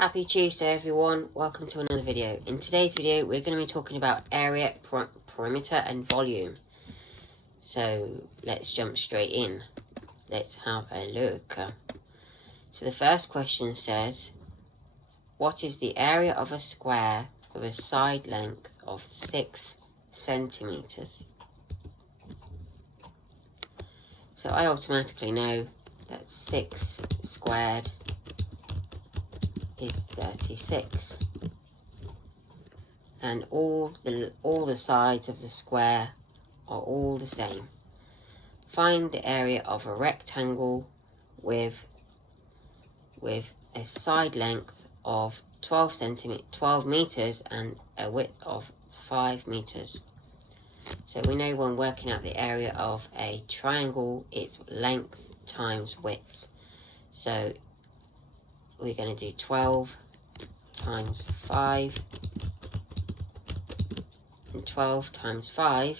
Happy Tuesday everyone, welcome to another video. In today's video we're going to be talking about area, perimeter and volume. So let's jump straight in. Let's have a look. So the first question says, what is the area of a square with a side length of 6 centimeters? So I automatically know that 6 squared is 36, and all the sides of the square are all the same. Find the area of a rectangle with a side length of 12 meters and a width of 5 meters. So we know when working out the area of a triangle, it's length times width. So we're going to do 12 times 5, and 12 times 5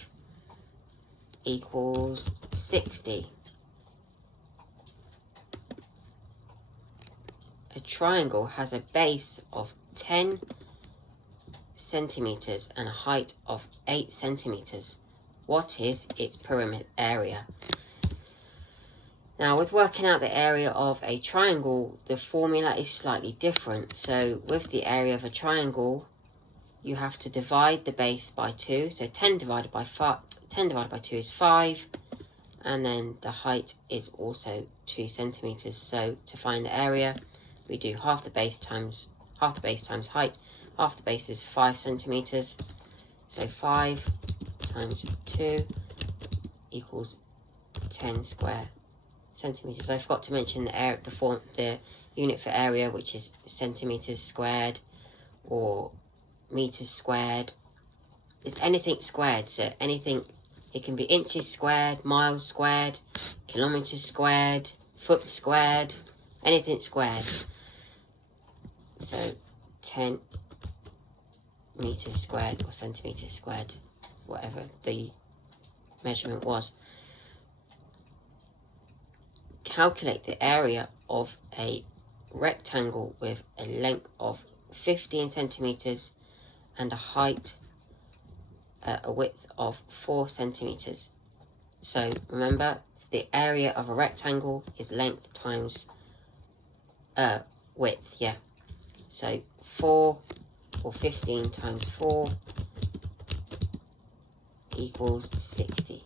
equals 60. A triangle has a base of 10 centimeters and a height of 8 centimeters. What is its perimeter area? Now, with working out the area of a triangle, the formula is slightly different. So with the area of a triangle, you have to divide the base by 2. So 10 divided by 2 is 5. And then the height is also 2 centimeters. So to find the area, we do half the base times height. Half the base is 5 centimeters. So 5 times 2 equals 10 square centimeters. I forgot to mention the unit for area, which is centimeters squared or meters squared. It's anything squared, so anything. It can be inches squared, miles squared, kilometers squared, foot squared, anything squared. So 10 meters squared or centimeters squared, whatever the measurement was. Calculate the area of a rectangle with a length of 15 centimeters and a height, a width of 4 centimeters. So remember, the area of a rectangle is length times width, yeah. So 4 or 15 times 4 equals 60.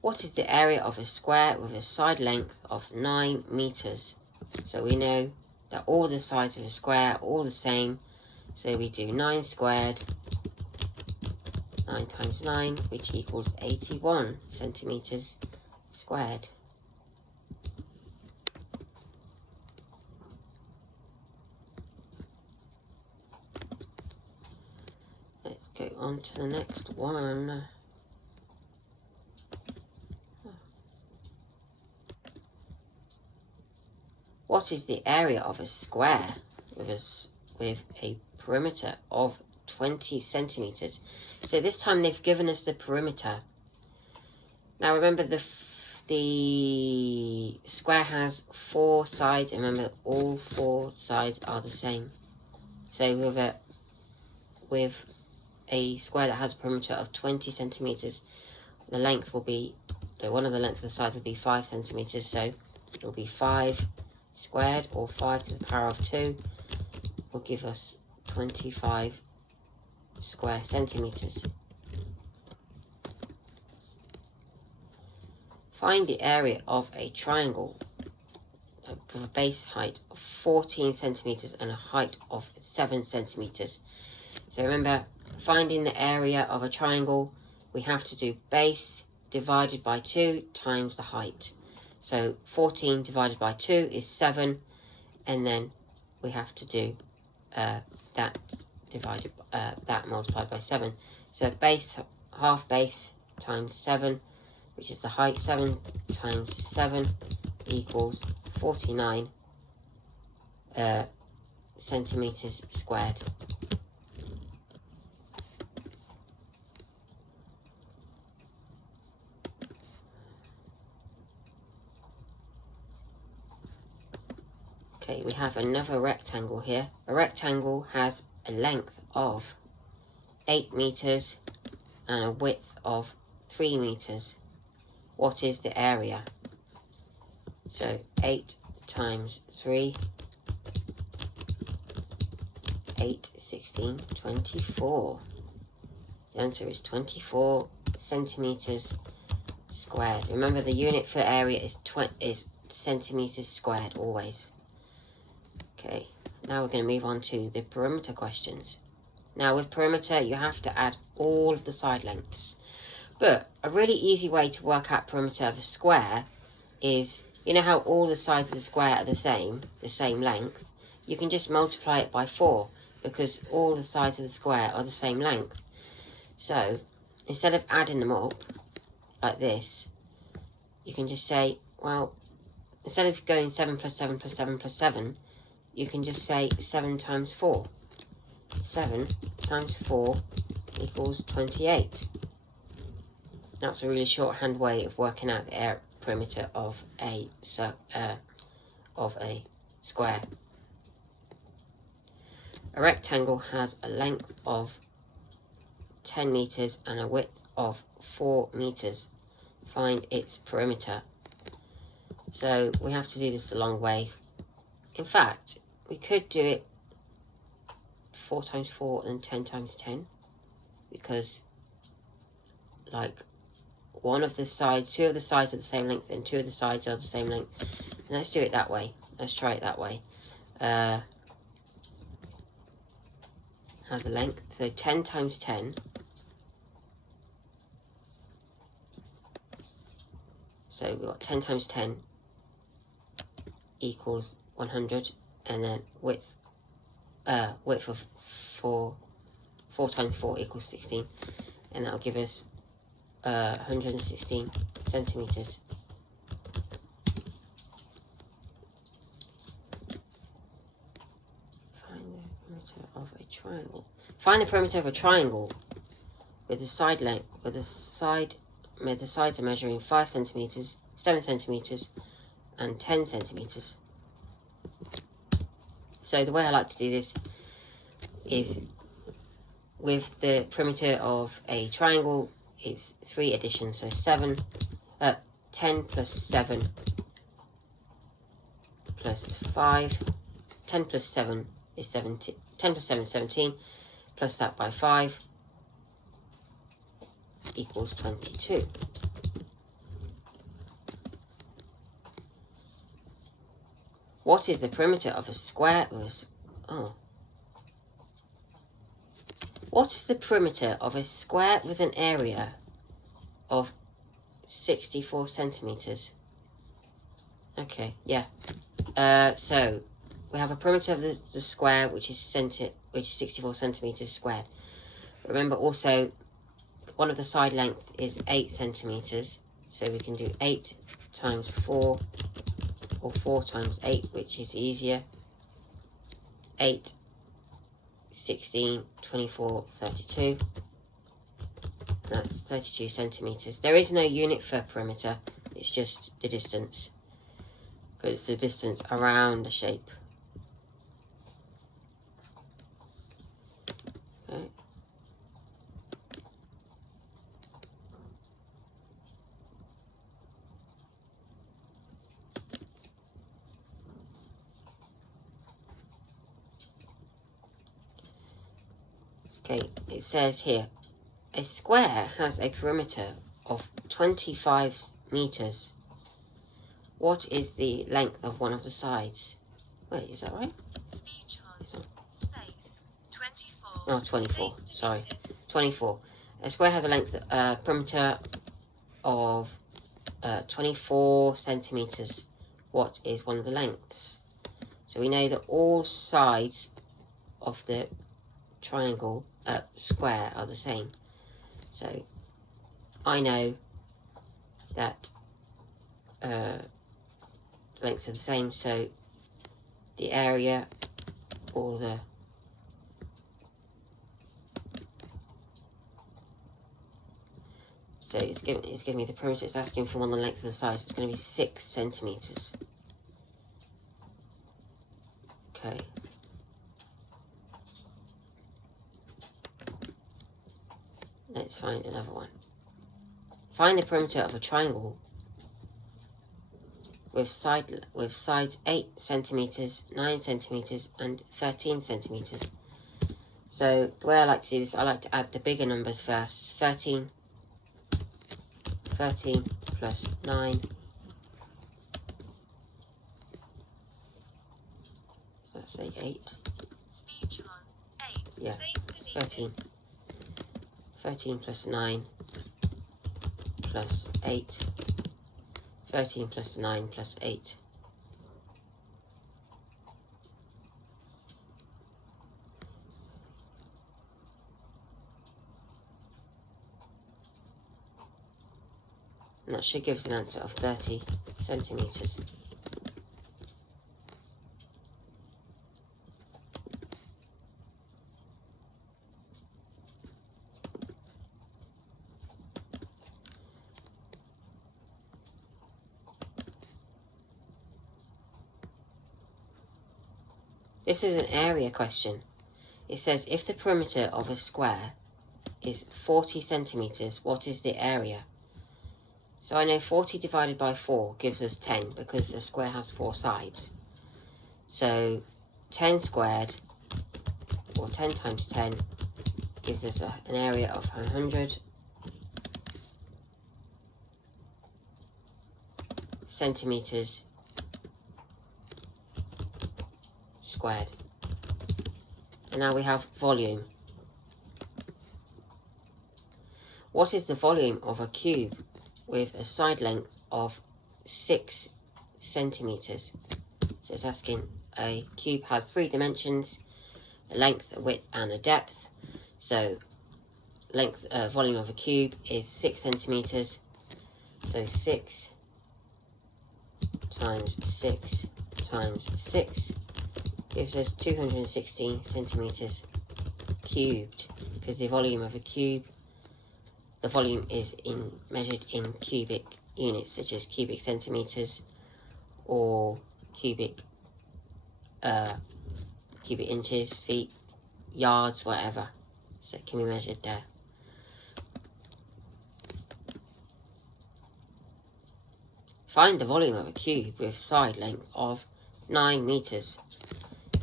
What is the area of a square with a side length of 9 meters? So we know that all the sides of a square are all the same. So we do 9 squared, 9 times 9, which equals 81 centimeters squared. Let's go on to the next one. What is the area of a square with a perimeter of 20 centimeters? So this time they've given us the perimeter. Now remember, the square has 4 sides. Remember, all 4 sides are the same. So with a square that has a perimeter of 20 centimeters, the length will be, one of the lengths of the sides will be 5 centimeters. So it will be 5 squared, or 5 to the power of 2, will give us 25 square centimeters. Find the area of a triangle with a base height of 14 centimeters and a height of 7 centimeters. So remember, finding the area of a triangle, we have to do base divided by 2 times the height. So 14 divided by 2 is 7, and then we have to do that multiplied by 7. So base, half base times 7, which is the height. 7 times 7 equals 49 centimeters squared. Okay, we have another rectangle here. A rectangle has a length of 8 meters and a width of 3 meters. What is the area? So 8 times 3, 8, 16, 24. The answer is 24 centimeters squared. Remember, the unit for area is centimeters squared always. Okay, now we're going to move on to the perimeter questions. Now with perimeter, you have to add all of the side lengths. But a really easy way to work out perimeter of a square is, you know how all the sides of the square are the same length? You can just multiply it by 4 because all the sides of the square are the same length. So instead of adding them up like this, you can just say, well, instead of going 7 plus 7 plus 7 plus 7, you can just say 7 times 4. 7 times 4 equals 28. That's a really shorthand way of working out the perimeter of a square. A rectangle has a length of 10 meters and a width of 4 meters. Find its perimeter. So we have to do this the long way. In fact, we could do it 4 times 4 and 10 times 10, because like two of the sides are the same length and 2 of the sides are the same length. And let's do it that way. Let's try it that way. Has a length, so 10 times 10. So we've got 10 times 10 equals 100, and then width of 4 times 4 equals 16, and that'll give us 116 centimeters. Find the perimeter of a triangle. Find the perimeter of a triangle with the side length, the sides are measuring 5 centimeters, 7 centimeters, and 10 centimeters. So the way I like to do this is with the perimeter of a triangle, it's 3 additions. So 10 plus 7 plus 5. 10 plus 7 is 17. 10 plus 7 is 17. Plus that by 5 equals 22. What is the perimeter of a square? What is the perimeter of a square with an area of 64 centimeters? Okay, yeah. So we have a perimeter of the square which is 64 centimeters squared. Remember also, one of the side length is 8 centimeters, so we can do 8 times 4, or 4 times 8, which is easier. 8, 16, 24, 32. That's 32 centimeters. There is no unit for perimeter, it's just the distance, because it's the distance around the shape. Okay. Okay, it says here, a square has a perimeter of 25 meters. What is the length of one of the sides? Wait, is that right? Speech on space 24. Oh, 24. Sorry, 24. A square has a length, perimeter of 24 centimeters. What is one of the lengths? So we know that all sides of the triangle square are the same. So I know that lengths are the same, so the area or the so it's giving me the perimeter. It's asking for one of the lengths of the sides. It's going to be 6 centimeters. Okay. Let's find another one. Find the perimeter of a triangle with sides 8 centimeters, 9 centimeters, and 13 centimeters. So the way I like to do this, I like to add the bigger numbers first. 13 plus 9. So let's say 8. Speed chart 8. Yeah, Space deleted. 13 plus 9 plus 8. 13 plus 9 plus 8. And that should give us an answer of 30 centimeters. This is an area question. It says if the perimeter of a square is 40 centimeters, what is the area? So I know 40 divided by 4 gives us 10 because a square has 4 sides. So 10 squared, or 10 times 10, gives us an area of 100 centimeters squared. And now we have volume. What is the volume of a cube with a side length of 6 centimeters? So it's asking, a cube has 3 dimensions, a length, a width, and a depth. So volume of a cube is 6 centimeters. So 6 times 6 times 6 gives us 216 centimeters cubed, because the volume of a cube, the volume is measured in cubic units, such as cubic centimeters or cubic inches, feet, yards, whatever. So it can be measured there. Find the volume of a cube with side length of 9 meters.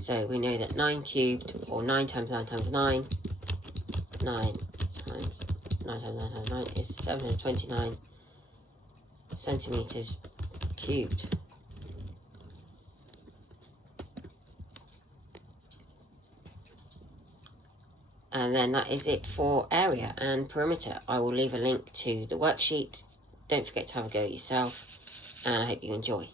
So we know that 9 cubed, or 9 times 9 times 9, 9 times 9 times 9 times 9 is 729 centimeters cubed. And then that is it for area and perimeter. I will leave a link to the worksheet. Don't forget to have a go yourself, and I hope you enjoy.